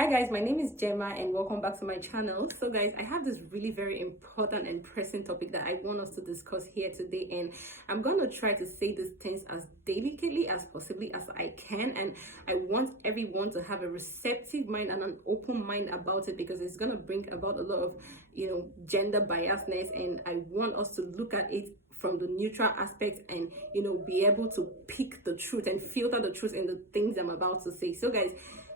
Hi guys, my name is Gemma and welcome back to my channel. So guys, I have this really very important and pressing topic that I want us to discuss here today, and I'm going to try to say these things as delicately as possibly as I can, and I want everyone to have a receptive mind and an open mind about it, because it's going to bring about a lot of gender biasness, and I want us to look at it from the neutral aspect and be able to pick the truth and filter the truth in the things I'm about to say. So guys,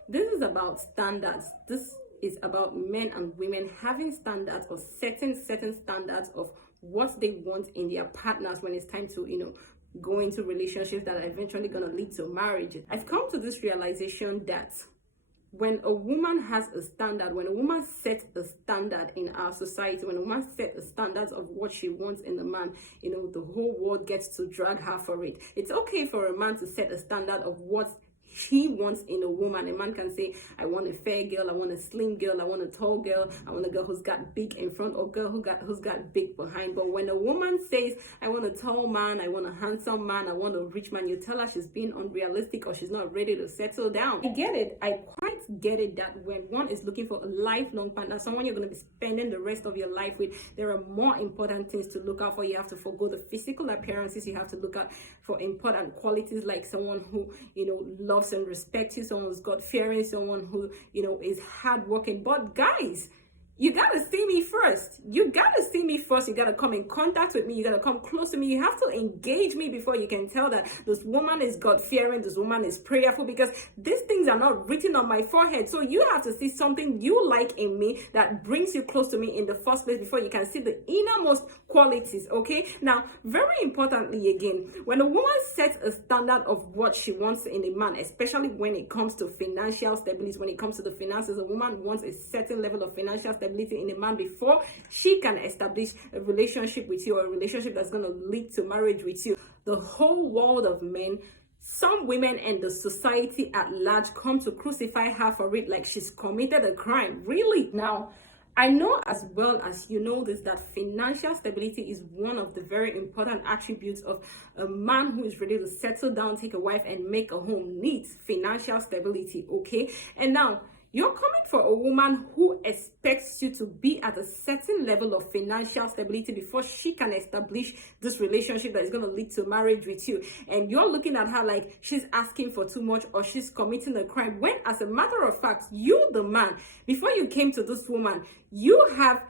this is about standards. This is about men and women having standards, or certain standards of what they want in their partners when it's time to go into relationships that are eventually going to lead to marriage. I've come to this realization that when a woman has a standard, when a woman sets a standard in our society, when a woman sets the standards of what she wants in the man, the whole world gets to drag her for it. It's okay for a man to set a standard of what he wants in a woman. A man can say, I want a fair girl, I want a slim girl, I want a tall girl, I want a girl who's got big in front, or girl who's got big behind. But when a woman says, I want a tall man, I want a handsome man, I want a rich man, you tell her she's being unrealistic or she's not ready to settle down. I get it. I quite get it that when one is looking for a lifelong partner, someone you're going to be spending the rest of your life with, there are more important things to look out for. You have to forgo the physical appearances. You have to look out for important qualities, like someone who loves and respects you, someone who's God-fearing, someone who is hardworking. But guys, you gotta see me first. You gotta see me first. You gotta come in contact with me. You gotta come close to me. You have to engage me before you can tell that this woman is God-fearing, this woman is prayerful, because these things are not written on my forehead. So you have to see something you like in me that brings you close to me in the first place before you can see the innermost qualities. Okay, now very importantly, again, when a woman sets a standard of what she wants in a man, especially when it comes to financial stability, when it comes to the finances, a woman wants a certain level of financial stability in a man before she can establish a relationship with you, or a relationship that's going to lead to marriage with you. The whole world of men, some women, and the society at large come to crucify her for it, like she's committed a crime. Really? Now, I know as well as you know this, that financial stability is one of the very important attributes of a man who is ready to settle down, take a wife, and make a home. Needs financial stability, okay? And now, you're coming for a woman who expects you to be at a certain level of financial stability before she can establish this relationship that is going to lead to marriage with you. And you're looking at her like she's asking for too much, or she's committing a crime. When, as a matter of fact, you, the man, before you came to this woman, you have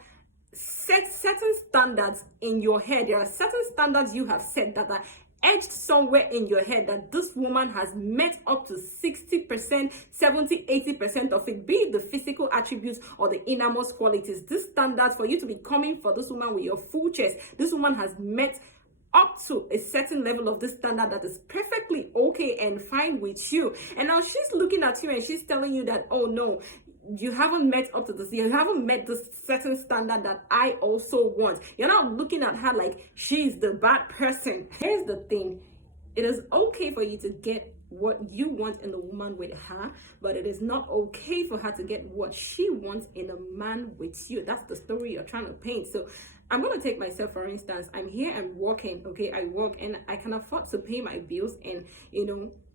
set certain standards in your head. There are certain standards you have set that are edged somewhere in your head, that this woman has met up to 60%, 70, 80% of it, be it the physical attributes or the innermost qualities. This standards for you to be coming for this woman with your full chest, this woman has met up to a certain level of this standard that is perfectly okay and fine with you. And now she's looking at you and she's telling you that, oh no, you haven't met up to this, you haven't met this certain standard that I also want. You're not looking at her like she's the bad person. Here's the thing: it is okay for you to get what you want in a woman with her, but it is not okay for her to get what she wants in a man with you. That's the story you're trying to paint. So I'm going to take myself, for instance. I'm here and working, okay? I work and I can afford to pay my bills and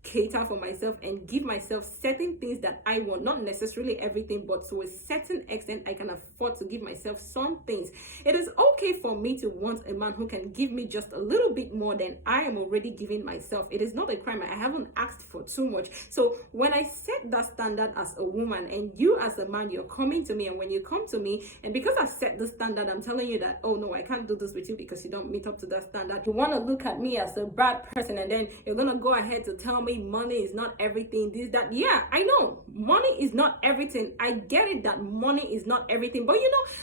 cater for myself and give myself certain things that I want. Not necessarily everything, but to a certain extent I can afford to give myself some things. It is okay for me to want a man who can give me just a little bit more than I am already giving myself. It is not a crime. I haven't asked for too much. So when I set that standard as a woman, and you as a man, you're coming to me, and when you come to me, and because I've set the standard, I'm telling you that, oh no, I can't do this with you because you don't meet up to that standard. You want to look at me as a bad person, and then you're going to go ahead to tell me money is not everything, this, that. Yeah, I know money is not everything. I get it that money is not everything, but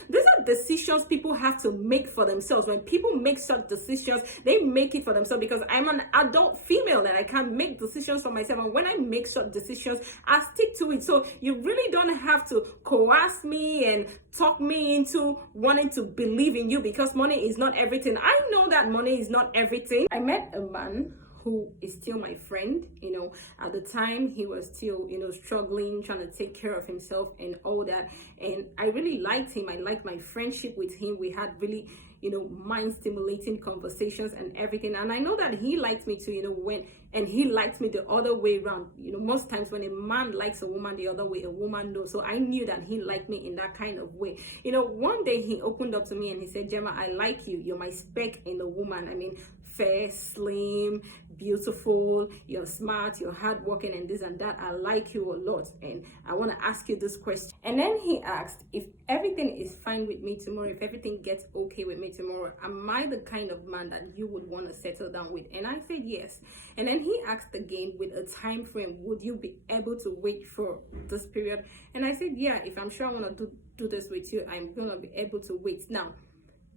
these are decisions people have to make for themselves. When people make such decisions, they make it for themselves, because I'm an adult female and I can make decisions for myself, and when I make such decisions, I stick to it. So you really don't have to coerce me and talk me into wanting to believe in you because money is not everything. I know that money is not everything. I met a man who is still my friend. At the time he was still struggling, trying to take care of himself and all that, and I really liked him. I liked my friendship with him. We had really mind stimulating conversations and everything. And I know that he likes me too, and he likes me the other way around. Most times when a man likes a woman the other way, a woman knows. So I knew that he liked me in that kind of way. One day he opened up to me and he said, Gemma, I like you. You're my spec in a woman. I mean, fair, slim, beautiful, you're smart, you're hardworking, and this and that. I like you a lot, and I want to ask you this question. And then he asked, if everything is fine with me tomorrow, if everything gets okay with me tomorrow, am I the kind of man that you would want to settle down with? And I said yes. And then he asked again, with a time frame, would you be able to wait for this period? And I said, yeah, if I'm sure I want to do this with you, I'm gonna be able to wait. Now,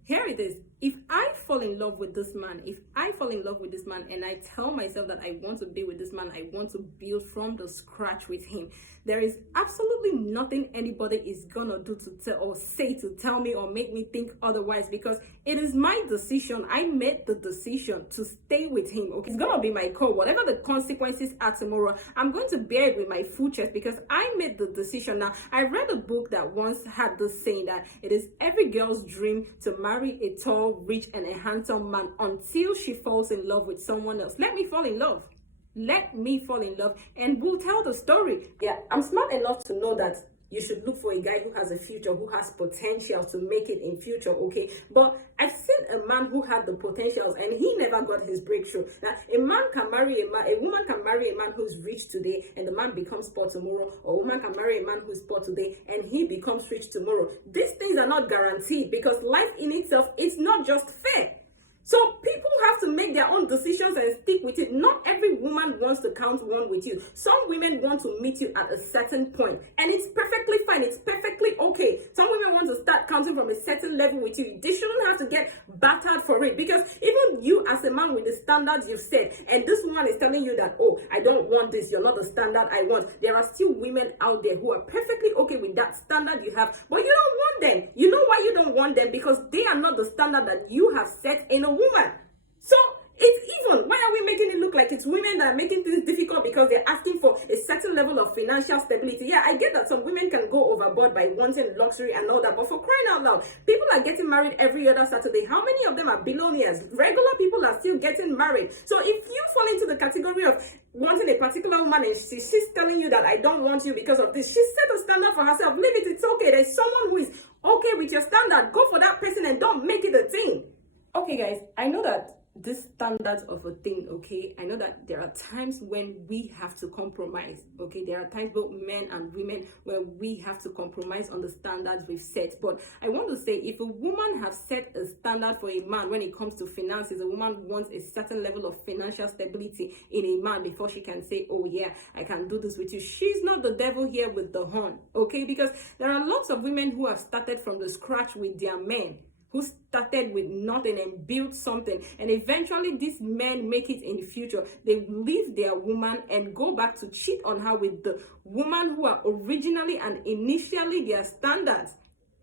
here it is. If I fall in love with this man, and I tell myself that I want to be with this man, I want to build from the scratch with him, there is absolutely nothing anybody is gonna do to tell or say to tell me or make me think otherwise, because it is my decision. I made the decision to stay with him. Okay, it's gonna be my call. Whatever the consequences are tomorrow, I'm going to bear it with my full chest because I made the decision. Now, I read a book that once had this saying that it is every girl's dream to marry a tall, rich, and a handsome man until she falls in love with someone else. Let me fall in love. Let me fall in love, and we'll tell the story. Yeah, I'm smart enough to know that you should look for a guy who has a future, who has potential to make it in future, okay? But I've seen a man who had the potentials and he never got his breakthrough. Now, a woman can marry a man who's rich today and the man becomes poor tomorrow, or a woman can marry a man who's poor today and he becomes rich tomorrow. These things are not guaranteed because life in itself is not just fair. So people have to make their own decisions and stick with it. Not every woman wants to count one with you. Some women want to meet you at a certain point, and it's perfectly fine. It's perfectly okay. Some women want to start counting from a certain level with you. They shouldn't have to get battered for it, because even you as a man with the standards you've set, and this woman is telling you that, oh, I don't want this, you're not the standard I want. There are still women out there who are perfectly okay with that standard you have, but you don't want them. You know why you don't want them? Because they are not the standard that you have set in a woman. So it's even, why are we making it look like it's women that are making things difficult because they're asking for a certain level of financial stability? Yeah, I get that some women can go overboard by wanting luxury and all that, but for crying out loud, people are getting married every other Saturday. How many of them are billionaires? Regular people are still getting married. So if you fall into the category of wanting a particular woman and she's telling you that I don't want you because of this, she set a standard for herself. Leave it, it's okay. There's someone who is okay with your standard. Go for that person and don't make it a thing. Okay, guys, I know that this standards of a thing, okay, I know that there are times when we have to compromise, okay, there are times both men and women where we have to compromise on the standards we've set. But I want to say, if a woman has set a standard for a man when it comes to finances, a woman wants a certain level of financial stability in a man before she can say, oh yeah, I can do this with you. She's not the devil here with the horn, okay, because there are lots of women who have started from the scratch with their men, who started with nothing and built something, and eventually these men make it in the future. They leave their woman and go back to cheat on her with the woman who are originally and initially their standards.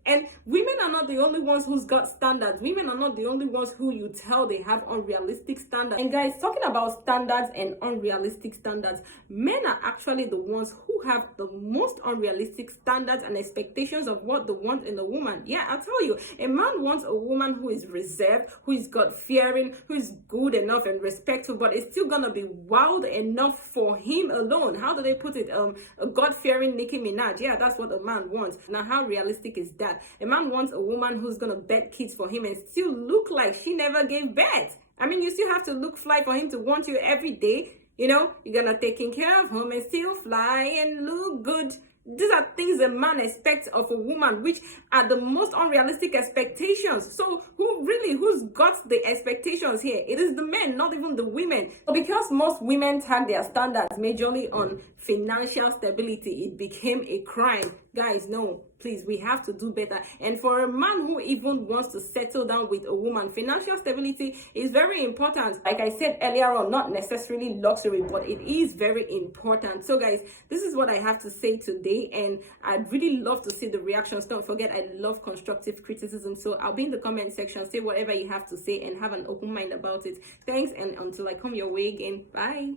And women are not the only ones who's got standards. Women are not the only ones who you tell they have unrealistic standards. And guys, talking about standards and unrealistic standards, men are actually the ones who have the most unrealistic standards and expectations of what they want in a woman. Yeah, I'll tell you, a man wants a woman who is reserved, who is God-fearing, who is good enough and respectful, but it's still gonna be wild enough for him alone. How do they put it? A God-fearing Nicki Minaj. Yeah, that's what a man wants. Now, how realistic is that? A man wants a woman who's gonna birth kids for him and still look like she never gave birth. I mean, you still have to look fly for him to want you every day. You're gonna taking care of him and still fly and look good. These are things a man expects of a woman, which are the most unrealistic expectations. So who's got the expectations here? It is the men, not even the women. So because most women tag their standards majorly on financial stability, it became a crime. Guys, no, please, we have to do better. And for a man who even wants to settle down with a woman, financial stability is very important. Like I said earlier on, not necessarily luxury, but it is very important. So guys, this is what I have to say today, and I'd really love to see the reactions. Don't forget, I love constructive criticism. So I'll be in the comment section. Say whatever you have to say and have an open mind about it. Thanks, and until I come your way again, bye.